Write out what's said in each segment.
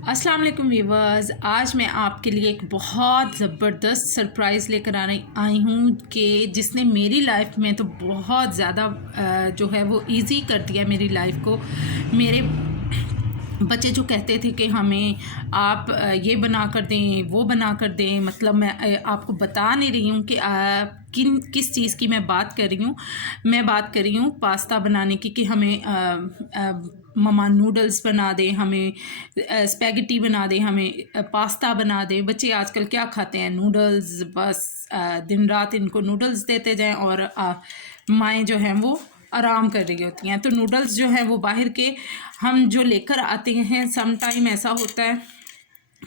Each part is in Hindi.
अस्सलाम वालेकुम व्यूवर्स, आज मैं आपके लिए एक बहुत ज़बरदस्त सरप्राइज़ लेकर आई हूँ कि जिसने मेरी लाइफ में तो बहुत ज़्यादा जो है वो इजी कर दिया मेरी लाइफ को। मेरे बच्चे जो कहते थे कि हमें आप ये बना कर दें, वो बना कर दें, मतलब मैं आपको बता नहीं रही हूँ कि किस चीज़ की मैं बात कर रही हूँ। मैं बात कर रही हूँ पास्ता बनाने की कि हमें मम्मा नूडल्स बना दे, हमें स्पैगेटी बना दे, हमें पास्ता बना दे। बच्चे आजकल क्या खाते हैं? नूडल्स। बस दिन रात इनको नूडल्स देते जाएं और माएँ जो हैं वो आराम कर रही होती हैं। तो नूडल्स जो हैं वो बाहर के हम जो लेकर आते हैं, सम टाइम ऐसा होता है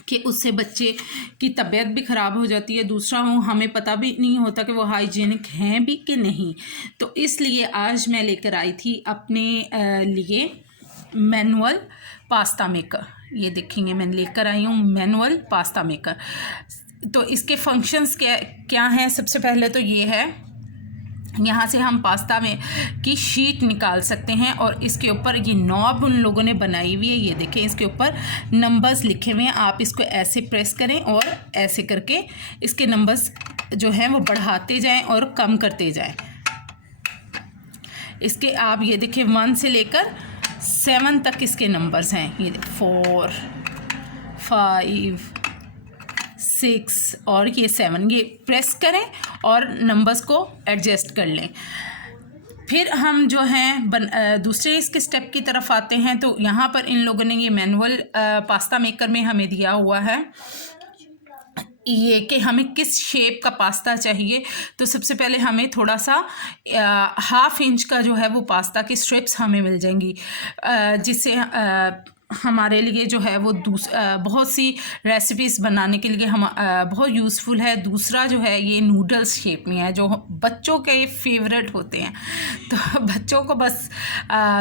कि उससे बच्चे की तबीयत भी ख़राब हो जाती है। दूसरा हमें पता भी नहीं होता कि वो हाइजीनिक हैं भी कि नहीं। तो इसलिए आज मैं लेकर आई थी अपने लिए मैनुअल पास्ता मेकर। ये देखेंगे मैं लेकर आई हूँ मैनुअल पास्ता मेकर। तो इसके फंक्शंस क्या हैं? सबसे पहले तो ये है, यहाँ से हम पास्ता में की शीट निकाल सकते हैं और इसके ऊपर ये नॉब उन लोगों ने बनाई हुई है। ये देखें, इसके ऊपर नंबर्स लिखे हुए हैं। आप इसको ऐसे प्रेस करें और ऐसे करके इसके नंबर्स जो हैं वो बढ़ाते जाएं और कम करते जाएं। इसके आप ये देखिए 1 से लेकर 7 तक इसके नंबर्स हैं। ये 4, 5, 6 और ये 7। ये प्रेस करें और नंबर्स को एडजस्ट कर लें। फिर हम जो हैं दूसरे इसके स्टेप की तरफ आते हैं। तो यहाँ पर इन लोगों ने ये मैनुअल पास्ता मेकर में हमें दिया हुआ है ये कि हमें किस शेप का पास्ता चाहिए। तो सबसे पहले हमें थोड़ा सा 1/2 इंच का जो है वो पास्ता की स्ट्रिप्स हमें मिल जाएंगी, जिससे हमारे लिए जो है वो बहुत सी रेसिपीज़ बनाने के लिए हम बहुत यूज़फुल है। दूसरा जो है ये नूडल्स शेप में है, जो बच्चों के फेवरेट होते हैं। तो बच्चों को बस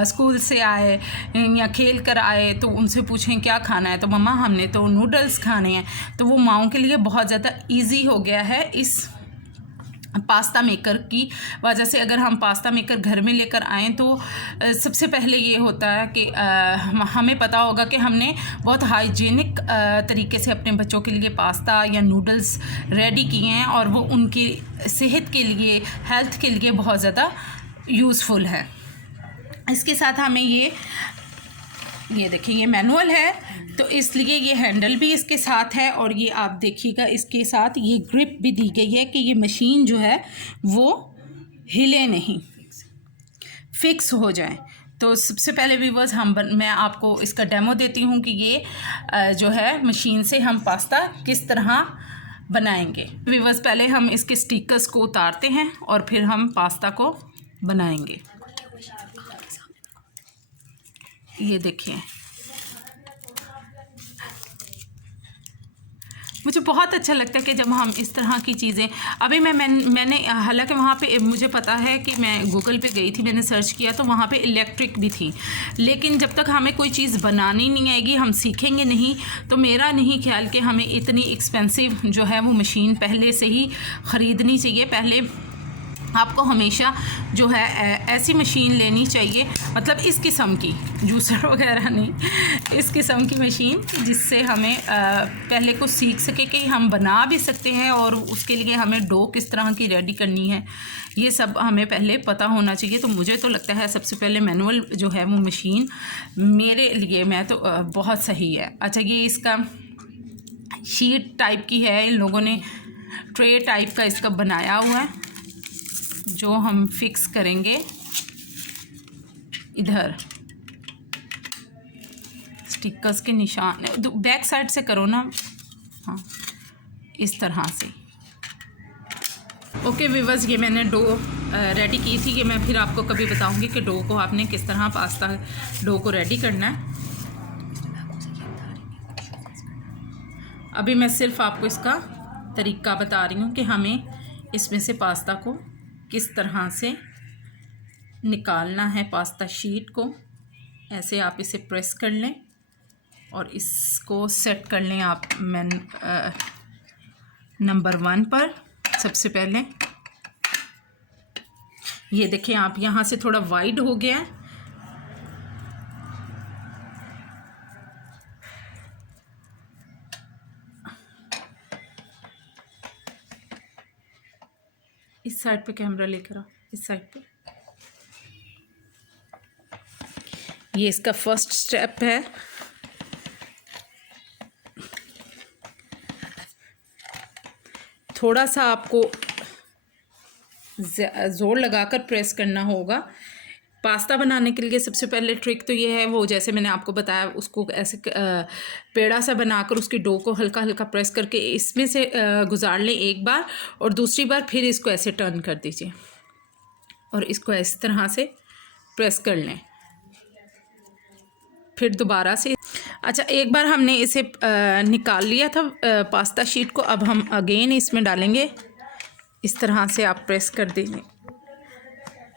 स्कूल से आए या खेल कर आए तो उनसे पूछें क्या खाना है, तो मम्मा हमने तो नूडल्स खाने हैं। तो वो माओं के लिए बहुत ज़्यादा ईजी हो गया है इस पास्ता मेकर की वजह से। अगर हम पास्ता मेकर घर में लेकर आएँ तो सबसे पहले ये होता है कि हमें पता होगा कि हमने बहुत हाइजीनिक तरीके से अपने बच्चों के लिए पास्ता या नूडल्स रेडी किए हैं और वो उनकी सेहत के लिए, हेल्थ के लिए बहुत ज़्यादा यूज़फुल है। इसके साथ हमें ये देखिए ये मैनुअल है तो इसलिए ये हैंडल भी इसके साथ है और ये आप देखिएगा इसके साथ ये ग्रिप भी दी गई है कि ये मशीन जो है वो हिले नहीं, फिक्स हो जाए। तो सबसे पहले व्यूवर्स मैं आपको इसका डेमो देती हूँ कि ये जो है मशीन से हम पास्ता किस तरह बनाएंगे। व्यूवर्स पहले हम इसके स्टिकर्स को उतारते हैं और फिर हम पास्ता को बनाएंगे। ये देखिए मुझे बहुत अच्छा लगता है कि जब हम इस तरह की चीज़ें अभी मैंने हालांकि वहाँ पे मुझे पता है कि मैं गूगल पे गई थी, मैंने सर्च किया तो वहाँ पे इलेक्ट्रिक भी थी, लेकिन जब तक हमें कोई चीज़ बनानी नहीं आएगी, हम सीखेंगे नहीं, तो मेरा नहीं ख्याल कि हमें इतनी एक्सपेंसिव जो है वो मशीन पहले से ही ख़रीदनी चाहिए। पहले आपको हमेशा जो है ऐसी मशीन लेनी चाहिए, मतलब इस किस्म की, जूसर वगैरह नहीं, इस किस्म की मशीन जिससे हमें पहले कुछ सीख सके कि हम बना भी सकते हैं और उसके लिए हमें डो किस तरह की रेडी करनी है, ये सब हमें पहले पता होना चाहिए। तो मुझे तो लगता है सबसे पहले मैनुअल जो है वो मशीन मेरे लिए बहुत सही है। अच्छा, ये इसका शीट टाइप की है, इन लोगों ने ट्रे टाइप का इसका बनाया हुआ है जो हम फिक्स करेंगे इधर। स्टिकर्स के निशान बैक साइड से करो ना, हाँ इस तरह से। ओके व्यूवर्स, ये मैंने डो रेडी की थी, ये मैं फिर आपको कभी बताऊंगी कि डो को आपने किस तरह पास्ता डो को रेडी करना है। अभी मैं सिर्फ आपको इसका तरीका बता रही हूँ कि हमें इसमें से पास्ता को किस तरह से निकालना है। पास्ता शीट को ऐसे आप इसे प्रेस कर लें और इसको सेट कर लें आप नंबर 1 पर। सबसे पहले ये देखें आप, यहाँ से थोड़ा वाइड हो गया है इस साइड पे कैमरा लेकर आओ, इस साइड पे। ये इसका फर्स्ट स्टेप है। थोड़ा सा आपको ज़ोर लगाकर प्रेस करना होगा। पास्ता बनाने के लिए सबसे पहले ट्रिक तो ये है, वो जैसे मैंने आपको बताया, उसको ऐसे पेड़ा सा बनाकर उसकी डो को हल्का हल्का प्रेस करके इसमें से गुजार लें एक बार, और दूसरी बार फिर इसको ऐसे टर्न कर दीजिए और इसको इस तरह से प्रेस कर लें, फिर दोबारा से। अच्छा, एक बार हमने इसे निकाल लिया था पास्ता शीट को, अब हम अगेन इसमें डालेंगे। इस तरह से आप प्रेस कर दीजिए।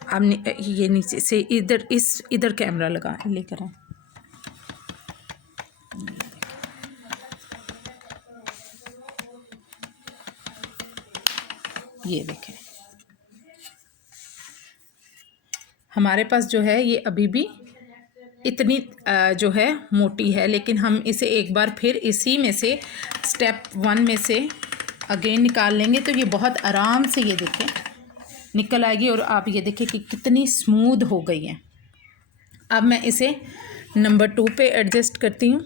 अब ये नीचे से इधर कैमरा लगा लेकर आए। ये देखें, हमारे पास जो है ये अभी भी इतनी जो है मोटी है, लेकिन हम इसे एक बार फिर इसी में से स्टेप 1 में से अगेन निकाल लेंगे तो ये बहुत आराम से, ये देखें, निकल आएगी। और आप ये देखें कि कितनी स्मूथ हो गई है। अब मैं इसे नंबर 2 पे एडजस्ट करती हूँ।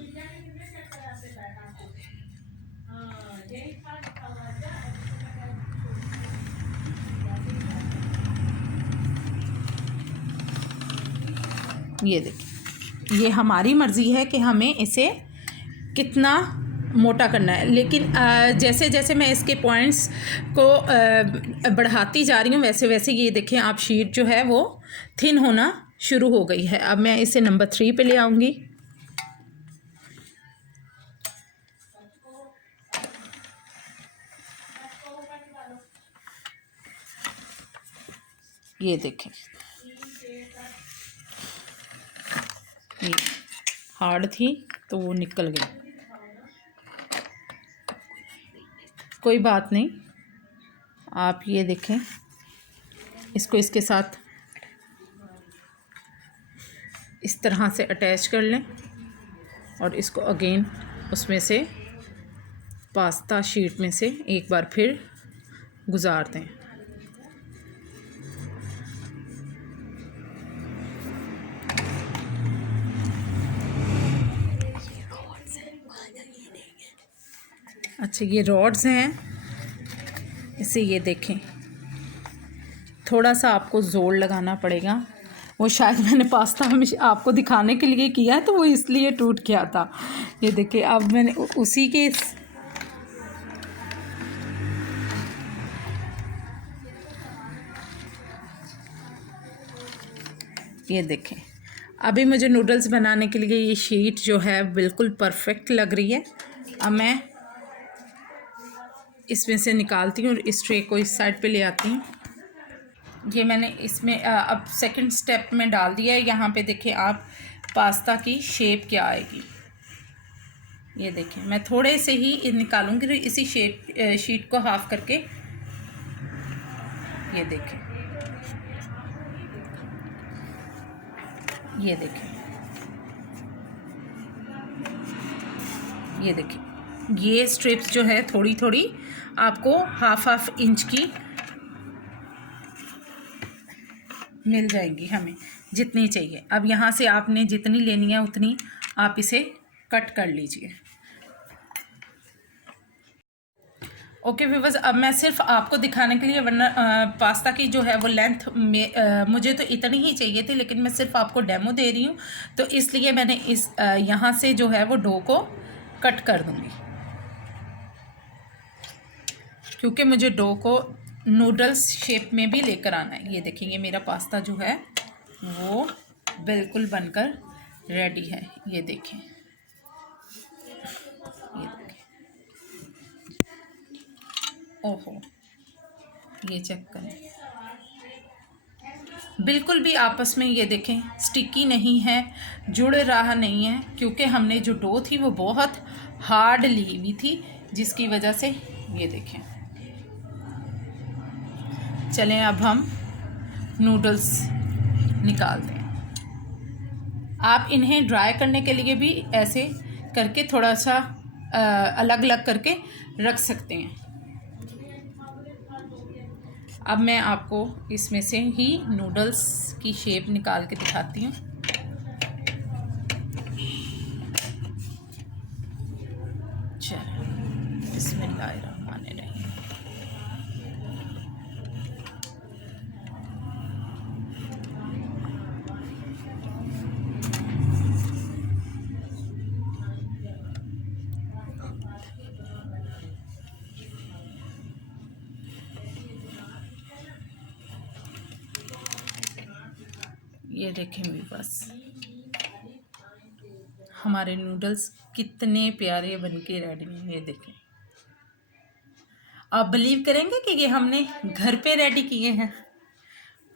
ये देखिए, ये हमारी मर्ज़ी है कि हमें इसे कितना मोटा करना है, लेकिन जैसे जैसे मैं इसके पॉइंट्स को बढ़ाती जा रही हूँ वैसे वैसे ये देखें आप शीट जो है वो थिन होना शुरू हो गई है। अब मैं इसे नंबर 3 पे ले आऊँगी। ये देखें, ये हार्ड थी तो वो निकल गई, कोई बात नहीं। आप ये देखें, इसको इसके साथ इस तरह से अटैच कर लें और इसको अगेन उसमें से पास्ता शीट में से एक बार फिर गुजार दें। अच्छा, ये रॉड्स हैं, इसे ये देखें, थोड़ा सा आपको ज़ोर लगाना पड़ेगा। वो शायद मैंने पास्ता हमेशा आपको दिखाने के लिए किया है तो वो इसलिए टूट गया था। ये देखिए, अब मैंने उसी के ये देखें, अभी मुझे नूडल्स बनाने के लिए ये शीट जो है बिल्कुल परफेक्ट लग रही है। अब मैं इसमें से निकालती हूँ और इस ट्रे को इस साइड पे ले आती हूँ। ये मैंने इसमें अब सेकंड स्टेप में डाल दिया है। यहाँ पे देखें आप पास्ता की शेप क्या आएगी। ये देखें, मैं थोड़े से ही निकालूंगी तो इसी शीट को हाफ करके, ये देखें, ये देखें, ये देखें, ये स्ट्रिप्स जो है थोड़ी थोड़ी आपको हाफ इंच की मिल जाएगी, हमें जितनी चाहिए। अब यहाँ से आपने जितनी लेनी है उतनी आप इसे कट कर लीजिए। ओके व्यूअर्स, अब मैं सिर्फ आपको दिखाने के लिए, वरना पास्ता की जो है वो लेंथ में मुझे तो इतनी ही चाहिए थी, लेकिन मैं सिर्फ आपको डेमो दे रही हूँ तो इसलिए मैंने इस यहाँ से जो है वो डो को कट कर दूँगी, क्योंकि मुझे डो को नूडल्स शेप में भी लेकर आना है। ये देखेंगे, मेरा पास्ता जो है वो बिल्कुल बनकर रेडी है। ये देखें, ये देखें, ओहो, ये चेक करें, बिल्कुल भी आपस में ये देखें स्टिकी नहीं है, जुड़ रहा नहीं है, क्योंकि हमने जो डो थी वो बहुत हार्ड ली हुई थी, जिसकी वजह से ये देखें। चलें अब हम नूडल्स निकाल दें। आप इन्हें ड्राई करने के लिए भी ऐसे करके थोड़ा सा अलग अलग करके रख सकते हैं। अब मैं आपको इसमें से ही नूडल्स की शेप निकाल के दिखाती हूँ। चलो, बिस्मिल्लाहिर्रहमानिर्रहीम। ये देखें भी, बस हमारे नूडल्स कितने प्यारे बनके रेडी हैं। ये देखें, आप बिलीव करेंगे कि ये हमने घर पे रेडी किए हैं?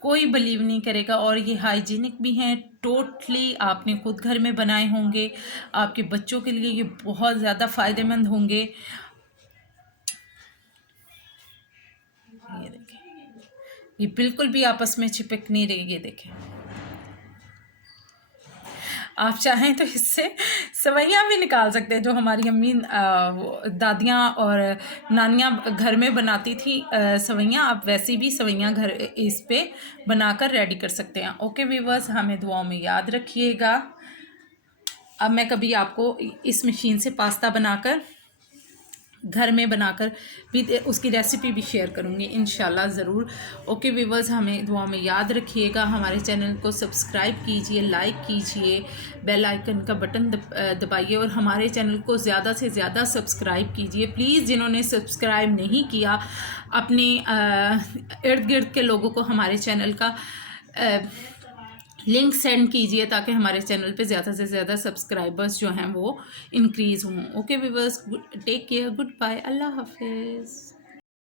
कोई बिलीव नहीं करेगा। और ये हाइजीनिक भी हैं टोटली, आपने खुद घर में बनाए होंगे। आपके बच्चों के लिए ये बहुत ज़्यादा फ़ायदेमंद होंगे। ये देखें, ये बिल्कुल भी आपस में चिपक नहीं रही। ये देखें, आप चाहें तो इससे सवैयाँ भी निकाल सकते हैं, जो हमारी अम्मी दादियाँ और नानियाँ घर में बनाती थी सवैयाँ। आप वैसे भी सवैयाँ घर इस पे बनाकर रेडी कर सकते हैं। ओके व्यूअर्स, हमें दुआओं में याद रखिएगा। अब मैं कभी आपको इस मशीन से पास्ता बनाकर घर में बनाकर भी उसकी रेसिपी भी शेयर करूँगी इंशाल्लाह ज़रूर। ओके व्यूअर्स, हमें दुआ में याद रखिएगा। हमारे चैनल को सब्सक्राइब कीजिए, लाइक कीजिए, बेल आइकन का बटन दबाइए और हमारे चैनल को ज़्यादा से ज़्यादा सब्सक्राइब कीजिए प्लीज़। जिन्होंने सब्सक्राइब नहीं किया, अपने इर्द गिर्द के लोगों को हमारे चैनल का लिंक सेंड कीजिए, ताकि हमारे चैनल पे ज़्यादा से ज़्यादा सब्सक्राइबर्स जो हैं वो इंक्रीज़ हों। Okay viewers, take care, goodbye, Allah हाफिज़।